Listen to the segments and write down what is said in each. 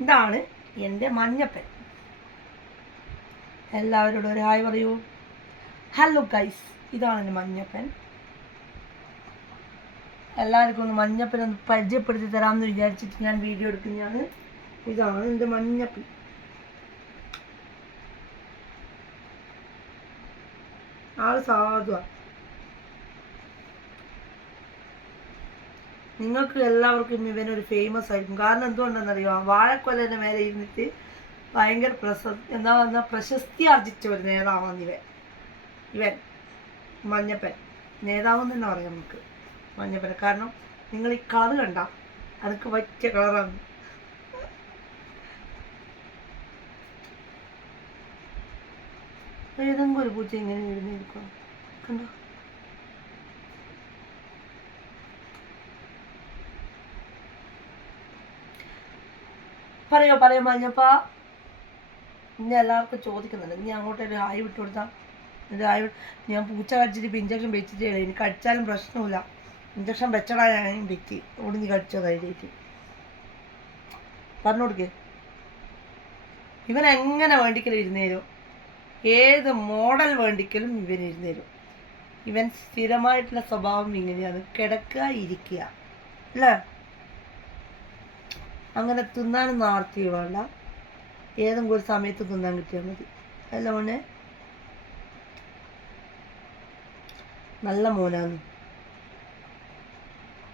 ഇതാണ് എന്റെ മഞ്ഞപ്പൻ. എല്ലാവരോടും ഒരു ഹായ് പറയൂ. ഹലോ ഗൈസ് ഇതാണ് എന്റെ മഞ്ഞപ്പൻ. എല്ലാവർക്കും ഒന്ന് മഞ്ഞപ്പൻ ഒന്ന് പരിചയപ്പെടുത്തി തരാമെന്ന് വിചാരിച്ചിട്ട് ഞാൻ വീഡിയോ എടുക്കുന്നതാണ്. ഇതാണ് എന്റെ മഞ്ഞപ്പൻ. ആൾ സാധുവാ. നിങ്ങൾക്ക് എല്ലാവർക്കും ഇവനൊരു ഫേമസ് ആയിരിക്കും. കാരണം എന്തുകൊണ്ടെന്നറിയോ വാഴക്കൊലന്റെ മേലെ ഇരുന്നിട്ട് ഭയങ്കര പ്രശ എന്താ പറഞ്ഞാൽ പ്രശസ്തി ആർജിച്ച ഒരു നേതാവാണ് ഇവൻ. ഇവൻ മഞ്ഞപ്പൻ. നേതാവെന്ന് തന്നെ പറയാം നമുക്ക്. മഞ്ഞപ്പൻ. കാരണം നിങ്ങൾ ഈ കളർ കണ്ട അതൊക്കെ പറ്റിയ കളറാണ്. ഏതെങ്കിലും ഒരു പൂച്ച ഇങ്ങനെ ഇരുന്നിരിക്കണം കണ്ടോ? പറയോ പറയോ മഞ്ഞപ്പ. ഇനി എല്ലാവർക്കും ചോദിക്കുന്നുണ്ട്. നീ അങ്ങോട്ട് ഒരു ഹായ് വിട്ടു കൊടുത്താൽ ഒരു ഹായ് ഞാൻ പൂച്ച കടിച്ചിട്ട് ഇപ്പം ഇഞ്ചക്ഷൻ വെച്ചിട്ടേ എനിക്ക് കടിച്ചാലും പ്രശ്നമില്ല. ഇഞ്ചക്ഷൻ വെച്ചടാ ഞാൻ ഓടി നീ കടിച്ചോ ധൈര്യമായിട്ട് പറഞ്ഞു കൊടുക്കേ. ഇവൻ എങ്ങനെ വേണ്ടിക്കലും ഇരുന്നേരും ഏത് മോഡൽ വേണ്ടിക്കലും ഇവൻ ഇരുന്നേരും ഇവൻ സ്ഥിരമായിട്ടുള്ള സ്വഭാവം ഇങ്ങനെയാണ്. കിടക്കുക ഇരിക്കുക അല്ലേ? അങ്ങനെ തിന്നാനും ആർത്തി വേണ്ട ഏതെങ്കിലും ഒരു സമയത്ത് തിന്നാൻ കിട്ടിയാൽ മതി. അല്ല മോനെ നല്ല മോനാണ്.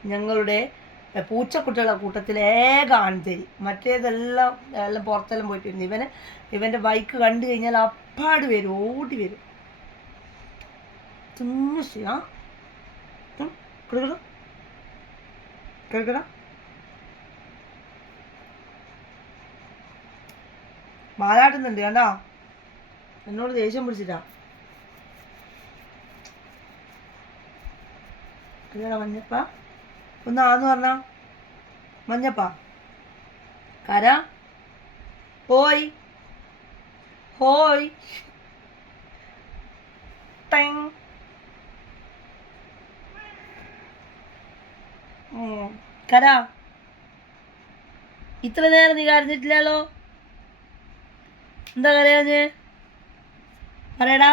ഞങ്ങളുടെ പൂച്ച പൂച്ചക്കുട്ടികളുടെ കൂട്ടത്തിൽ ഏക ആൺതരി മറ്റേതെല്ലാം എല്ലാം പുറത്തെല്ലാം പോയിട്ടിരുന്നു. ഇവനെ ഇവന്റെ ബൈക്ക് കണ്ടു കഴിഞ്ഞാൽ അപ്പാട് വരും ഓടി വരും. തിന്നു. ആ. കിടക്കണം കിടക്കടാ മാലാട്ടുന്നുണ്ട് കണ്ടാ? എന്നോട് ദേഷ്യം പിടിച്ചിട്ടാ. ഇതാ മഞ്ഞപ്പ? ഒന്ന് ആന്ന് പറഞ്ഞ. മഞ്ഞപ്പ? കര? ഹോയ് ഹോയ് ടൈങ്. കര? ഇത്ര നേരം നീ കരഞ്ഞിട്ടില്ലല്ലോ? എന്താ കരയാഞ്ഞ് പറയടാ.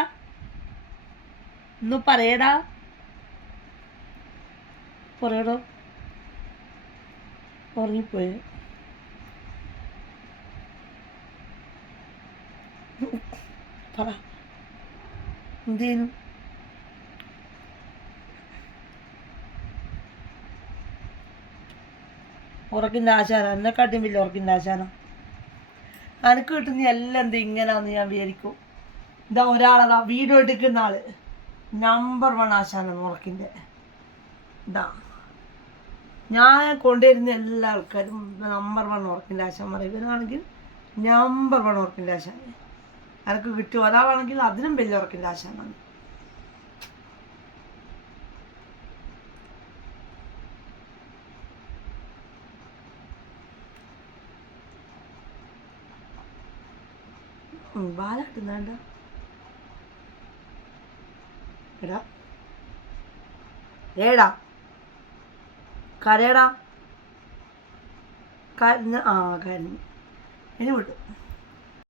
ഒന്ന് പറയടാ. പറയടോ ഉറങ്ങിപ്പോയി. പറ. എന്തേനു ഉറക്കിന്റെ ആശാന. എന്നെക്കാട്ടും വലിയ ഉറക്കിന്റെ ആശാന. അനക്ക് കിട്ടുന്ന എല്ലാം എന്ത് ഇങ്ങനാന്ന് ഞാൻ വിചാരിക്കും. ഇതാ ഒരാളതാ വീഡിയോ എടുക്കുന്ന ആൾ. Number one ആശാന ഉറക്കിന്റെ. ഇതാ ഞാൻ കൊണ്ടുവരുന്ന എല്ലാ ആൾക്കാരും നമ്പർ വൺ ഉറക്കിന്റെ ആശാൻ പറയും. ഇവനാണെങ്കിൽ നമ്പർ വൺ ഉറക്കിന്റെ ആശാൻ. അനക്ക് കിട്ടും. ഒരാളാണെങ്കിൽ അതിനും വലിയ ഉറക്കിന്റെ ആശാനാണ്. ബാലാട്ടുന്നാണ്ട എടാ. ഏടാ. കരയടാ. കരഞ്ഞ ആ കരഞ്ഞു. എന്നെ വിട്ടു.